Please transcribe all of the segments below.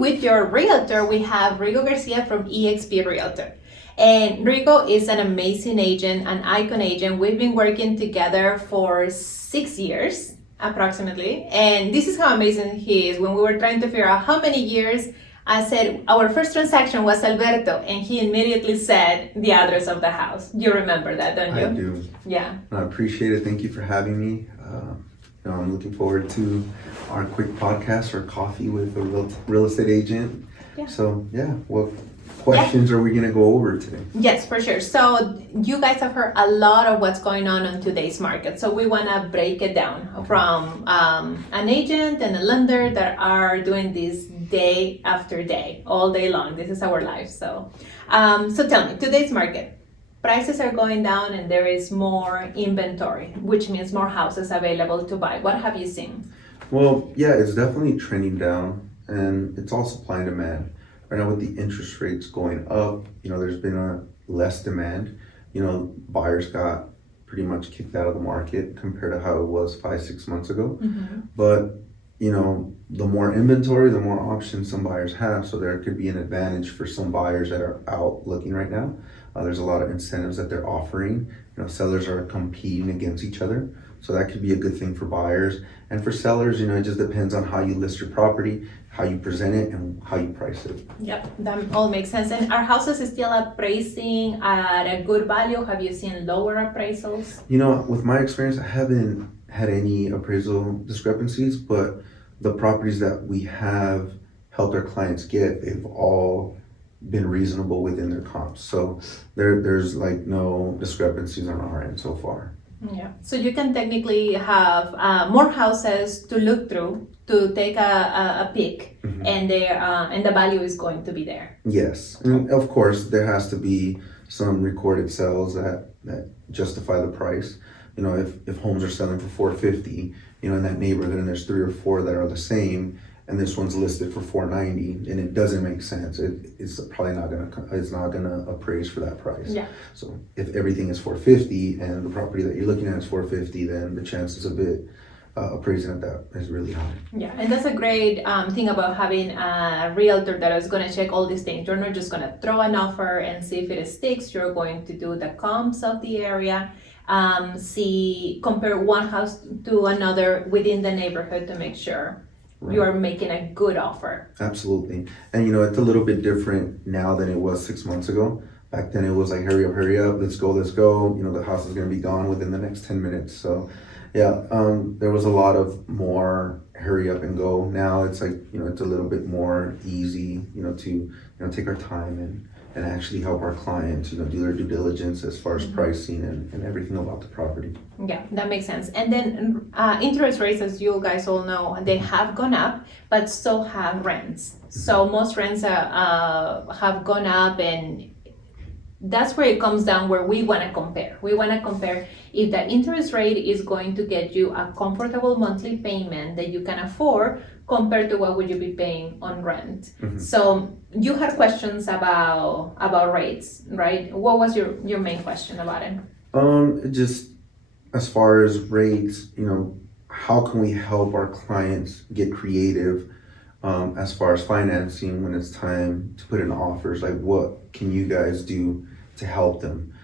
with your realtor, we have Rigo Garcia from EXP Realtor. And Rigo is an amazing agent, an icon agent. We've been working together for 6 years approximately. And this is how amazing he is. When we were trying to figure out how many years, I said, our first transaction was Alberto, and he immediately said the address of the house. You remember that, don't you? I do. Yeah. I appreciate it. Thank you for having me. I'm looking forward to our quick podcast or coffee with a real estate agent. Yeah. So, what questions are we going to go over today? Yes, for sure. So you guys have heard a lot of what's going on today's market. So we want to break it down from an agent and a lender that are doing this day after day, all day long. This is our life. So tell me, today's market, prices are going down and there is more inventory, which means more houses available to buy. What have you seen? Well, yeah, it's definitely trending down, and it's all supply and demand. Right now with the interest rates going up, there's been a less demand. Buyers got pretty much kicked out of the market compared to how it was 5-6 months ago. Mm-hmm. But, the more inventory, the more options some buyers have. So there could be an advantage for some buyers that are out looking right now. There's a lot of incentives that they're offering. Sellers are competing against each other. So that could be a good thing for buyers. And for sellers, it just depends on how you list your property, how you present it, and how you price it. Yep, that all makes sense. And are houses still appraising at a good value? Have you seen lower appraisals? With my experience, I haven't had any appraisal discrepancies, but the properties that we have helped our clients get, they've all been reasonable within their comps. So there's like no discrepancies on our end so far. Yeah, so you can technically have more houses to look through to take a peek, Mm-hmm. and the value is going to be there. Yes, and of course there has to be some recorded sales that justify the price. If homes are selling for $450, in that neighborhood, and there's 3 or 4 that are the same, and this one's listed for $490, and it doesn't make sense. It's probably not gonna appraise for that price. Yeah. So if everything is $450 and the property that you're looking at is $450, then the chances of it appraising at that is really high. Yeah, and that's a great thing about having a realtor that is going to check all these things. You're not just going to throw an offer and see if it sticks. You're going to do the comps of the area, compare one house to another within the neighborhood to make sure Right. you are making a good offer. Absolutely. And it's a little bit different now than it was 6 months ago. Back then it was like, hurry up, let's go. The house is going to be gone within the next 10 minutes. So yeah, there was a lot of more hurry up and go. Now it's like, it's a little bit more easy, to, take our time and actually help our clients, do their due diligence as far as pricing and everything about the property. Yeah, that makes sense. And then interest rates, as you guys all know, they have gone up, but so have rents. So most rents have gone up, and that's where it comes down, where we want to compare. We want to compare if the interest rate is going to get you a comfortable monthly payment that you can afford compared to what would you be paying on rent. Mm-hmm. So you had questions about rates, right? What was your main question about it? Just as far as rates, how can we help our clients get creative as far as financing when it's time to put in offers? Like, what can you guys do to help them?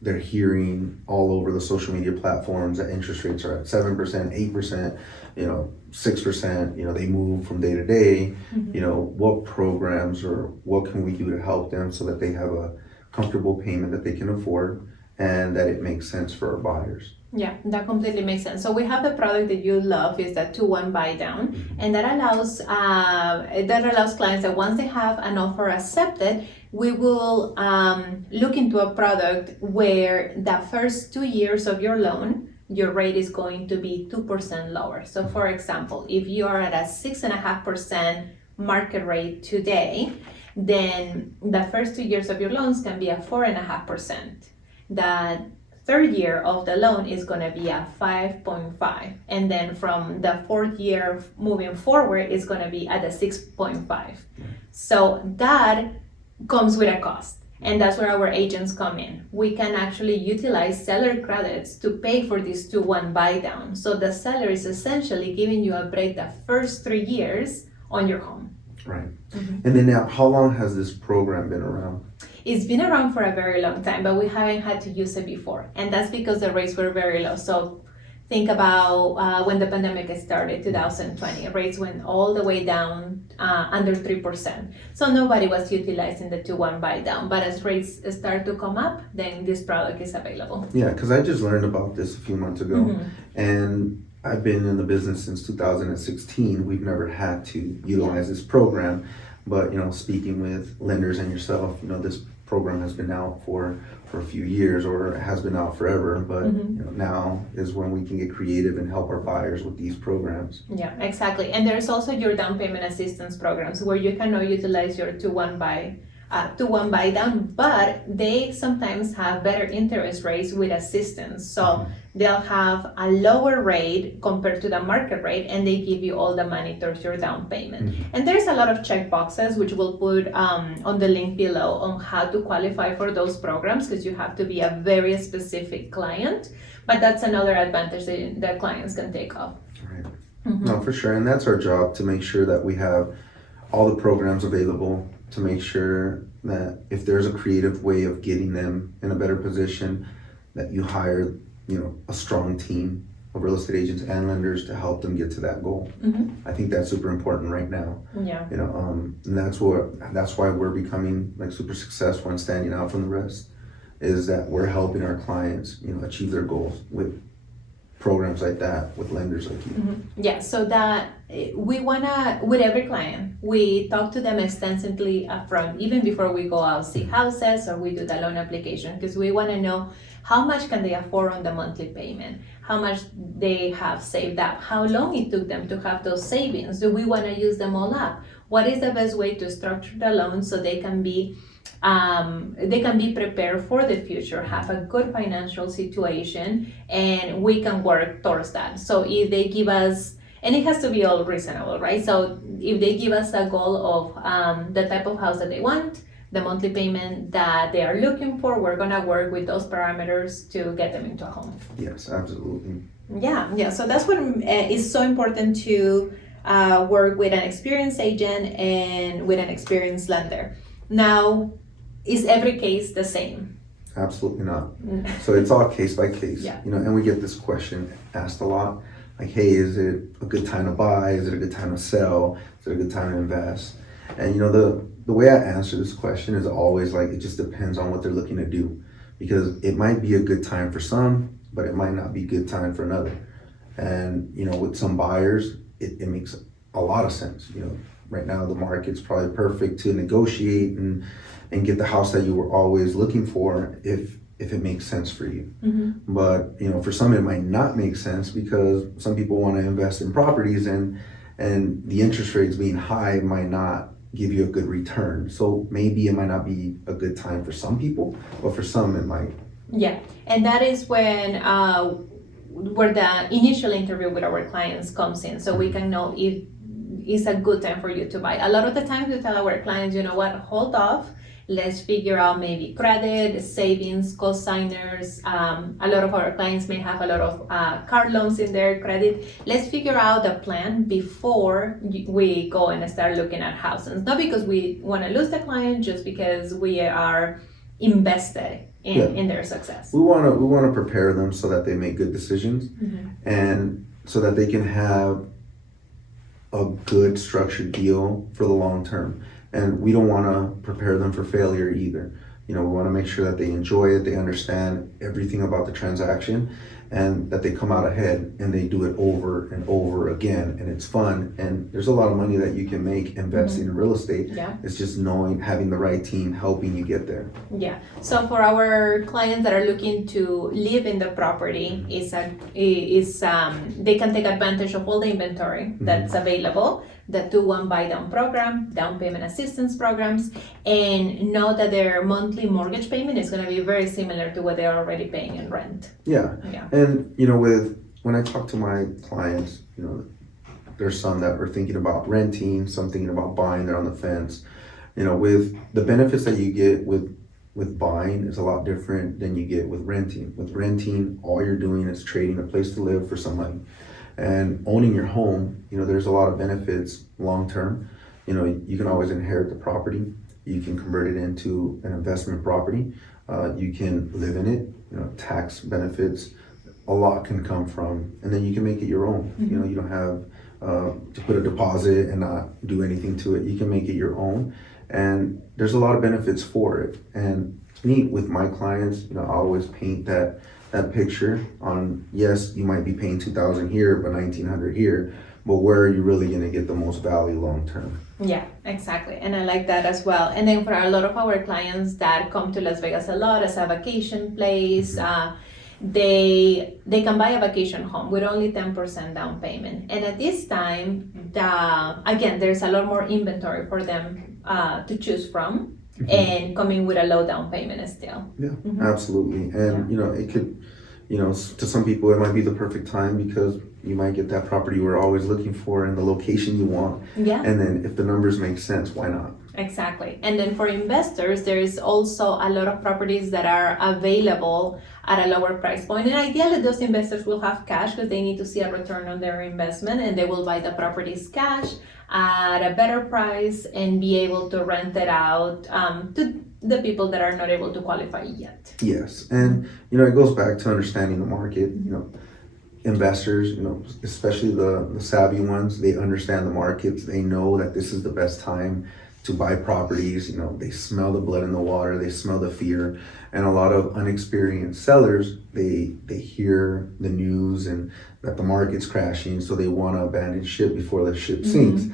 They're hearing all over the social media platforms that interest rates are at 7%, 8%, 6%, they move from day to day. Mm-hmm. What programs or what can we do to help them so that they have a comfortable payment that they can afford and that it makes sense for our buyers? Yeah, that completely makes sense. So we have the product that you love, is that 2-1 buy down, and that allows clients that once they have an offer accepted, we will look into a product where the first 2 years of your loan, your rate is going to be 2% lower. So for example, if you are at a 6.5% market rate today, then the first 2 years of your loans can be a 4.5%. That third year of the loan is going to be a 5.5, and then from the fourth year moving forward is going to be at a 6.5. So that comes with a cost, and that's where our agents come in. We can actually utilize seller credits to pay for this 2-1 buy down. So the seller is essentially giving you a break the first 3 years on your home. Right. Mhm. And then now, how long has this program been around? It's been around for a very long time, but we haven't had to use it before. And that's because the rates were very low. So think about when the pandemic started, 2020, rates went all the way down under 3%. So nobody was utilizing the 2-1 buy down. But as rates start to come up, then this product is available. Yeah, because I just learned about this a few months ago. Mhm. And I've been in the business since 2016. We've never had to utilize this program. But, speaking with lenders and yourself, this program has been out for a few years, or has been out forever. But now is when we can get creative and help our buyers with these programs. Yeah, exactly. And there's also your down payment assistance programs where you can now utilize your 2-1 buy down, but they sometimes have better interest rates with assistance. So they'll have a lower rate compared to the market rate, and they give you all the money towards your down payment. And there's a lot of check boxes which we'll put on the link below on how to qualify for those programs, because you have to be a very specific client. But that's another advantage that clients can take off. Right. No, for sure. And that's our job, to make sure that we have all the programs available, to make sure that if there's a creative way of getting them in a better position, that you hire, a strong team of real estate agents and lenders to help them get to that goal. I think that's super important right now. Yeah. And that's why we're becoming like super successful and standing out from the rest, is that we're helping our clients, achieve their goals with programs like that, with lenders like you. Yeah, so that we wanna, with every client, we talk to them extensively upfront, even before we go out see houses or we do the loan application, because we wanna know how much can they afford on the monthly payment, how much they have saved up, how long it took them to have those savings, do we wanna use them all up, what is the best way to structure the loan so they can be prepared for the future, have a good financial situation, and we can work towards that. So if they give us, and it has to be all reasonable, right? So if they give us a goal of the type of house that they want, the monthly payment that they are looking for, we're gonna work with those parameters to get them into a home. Yes, absolutely. Yeah. So that's what is so important, to work with an experienced agent and with an experienced lender. Now, is every case the same? Absolutely not. So it's all case by case. Yeah. And we get this question asked a lot, like, hey, is it a good time to buy? Is it a good time to sell? Is it a good time to invest? And the way I answer this question is always like, it just depends on what they're looking to do, because it might be a good time for some, but it might not be a good time for another. And with some buyers, it makes a lot of sense. Right now the market's probably perfect to negotiate and get the house that you were always looking for, if it makes sense for you. But for some it might not make sense, because some people want to invest in properties, and the interest rates being high might not give you a good return. So maybe it might not be a good time for some people, but for some it might. Yeah, and that is when where the initial interview with our clients comes in, so we can know if it's a good time for you to buy. A lot of the times we tell our clients, hold off, let's figure out maybe credit, savings, co-signers. A lot of our clients may have a lot of car loans in their credit. Let's figure out the plan before we go and start looking at houses. Not because we want to lose the client, just because we are invested in their success. We want to prepare them so that they make good decisions, and so that they can have a good structured deal for the long term. And we don't want to prepare them for failure either. We want to make sure that they enjoy it, they understand everything about the transaction, and that they come out ahead and they do it over and over again, and it's fun. And there's a lot of money that you can make investing in real estate. Yeah. It's just having the right team helping you get there. Yeah. So for our clients that are looking to live in the property, they can take advantage of all the inventory that's available, the 2-1 buy down program, down payment assistance programs, and know that their monthly mortgage payment is going to be very similar to what they're already paying in rent. Yeah. And when I talk to my clients, there's some that are thinking about renting, some thinking about buying, they're on the fence. With the benefits that you get with buying is a lot different than you get with renting. With renting, all you're doing is trading a place to live for somebody. And owning your home, there's a lot of benefits long term, you know, you can always inherit the property. You can convert it into an investment property. You can live in it, you know, tax benefits, a lot can come from, and then you can make it your own. You know, you don't have to put a deposit and not do anything to it. You can make it your own, and there's a lot of benefits for it. And me, with my clients, you know, I always paint that picture on, yes, you might be paying $2,000 here, but $1,900 here, but where are you really going to get the most value long term? Yeah, exactly. And I like that as well. And then for a lot of our clients that come to Las Vegas a lot as a vacation place, they can buy a vacation home with only 10% down payment. And at this time, again, there's a lot more inventory for them to choose from, and coming with a low down payment still. Yeah, absolutely. And you know, it could, you know, to some people it might be the perfect time because you might get that property you were always looking for and the location you want. Yeah. And then if the numbers make sense, why not? Exactly. And then for investors, there is also a lot of properties that are available at a lower price point. And ideally, those investors will have cash because they need to see a return on their investment, and they will buy the properties cash at a better price and be able to rent it out to the people that are not able to qualify yet. Yes. And, you know, it goes back to understanding the market. You know, investors, you know, especially the savvy ones, they understand the markets. They know that this is the best time to buy properties. You know, they smell the blood in the water, they smell the fear. And a lot of unexperienced sellers, they hear the news and that the market's crashing, so they want to abandon ship before the ship sinks.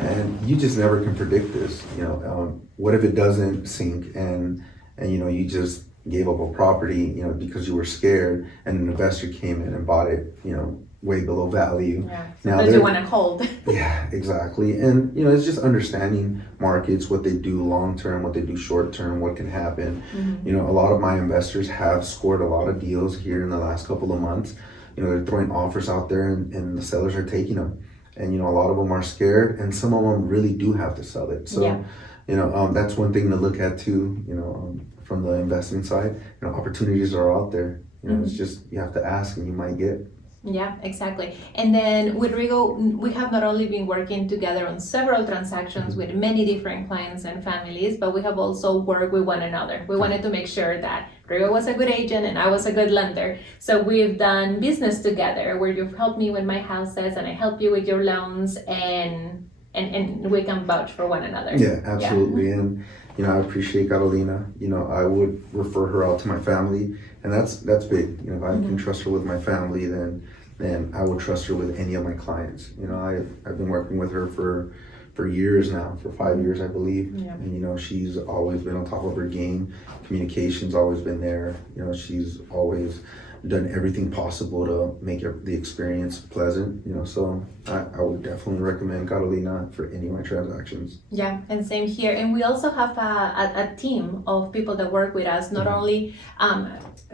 And you just never can predict this. You know, what if it doesn't sink and you know, you just gave up a property, you know, because you were scared, and an investor came in and bought it, you know, way below value. Yeah. Now you want to hold. Yeah, exactly. And you know, it's just understanding markets, what they do long term, what they do short term, what can happen. You know, a lot of my investors have scored a lot of deals here in the last couple of months. You know, they're throwing offers out there, and the sellers are taking them. And you know, a lot of them are scared, and some of them really do have to sell it. So, you know, that's one thing to look at too. You know, from the investment side, you know, opportunities are out there. You know, it's just you have to ask, and you might get. Yeah, exactly. And then with Rigo, we have not only been working together on several transactions with many different clients and families, but we have also worked with one another. We wanted to make sure that Rigo was a good agent and I was a good lender. So we've done business together where you've helped me with my houses and I help you with your loans, and we can vouch for one another. Yeah, absolutely. Yeah. And you know, I appreciate Carolina. You know, I would refer her out to my family, and that's big. You know, if I can trust her with my family, then I would trust her with any of my clients. You know, I've been working with her for years now, for 5 years, I believe. Yeah. And you know, she's always been on top of her game. Communication's always been there. You know, she's always done everything possible to make the experience pleasant, you know, so I would definitely recommend Carolina for any of my transactions. Yeah, and same here. And we also have a team of people that work with us, not only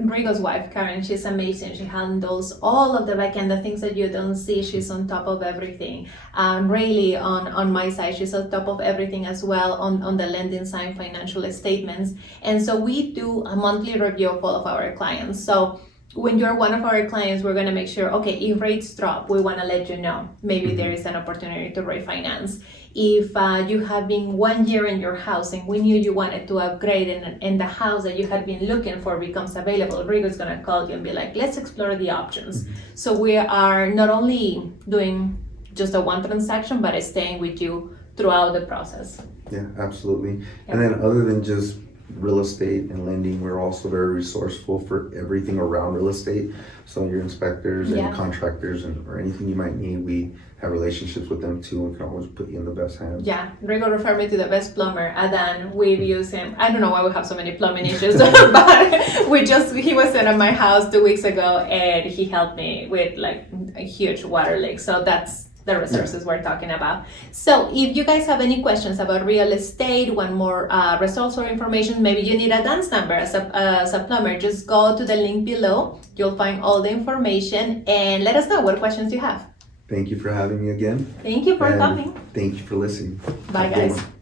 Rigo's wife, Karen, she's amazing. She handles all of the back end, the things that you don't see. She's on top of everything. Rayleigh on my side, she's on top of everything as well on the lending side, financial statements. And so we do a monthly review of all of our clients. So when you're one of our clients, we're going to make sure, okay, if rates drop, we want to let you know. Maybe there is an opportunity to refinance. If you have been 1 year in your house and we knew you wanted to upgrade and the house that you had been looking for becomes available, Rigo's going to call you and be like, let's explore the options. So we are not only doing just a one transaction, but staying with you throughout the process. Yeah, absolutely. Yeah. And then other than just real estate and lending, we're also very resourceful for everything around real estate. So your inspectors and contractors or anything you might need, we have relationships with them too, and can always put you in the best hands. Yeah, Rigo referred me to the best plumber, Adan. We've used him. I don't know why we have so many plumbing issues, but he was at my house 2 weeks ago and he helped me with like a huge water leak. So that's the resources we're talking about. So if you guys have any questions about real estate, want more results or information, maybe you need a dance number as a plumber, just go to the link below. You'll find all the information and let us know what questions you have. Thank you for having me again. Thank you for coming. Thank you for listening. Bye, guys.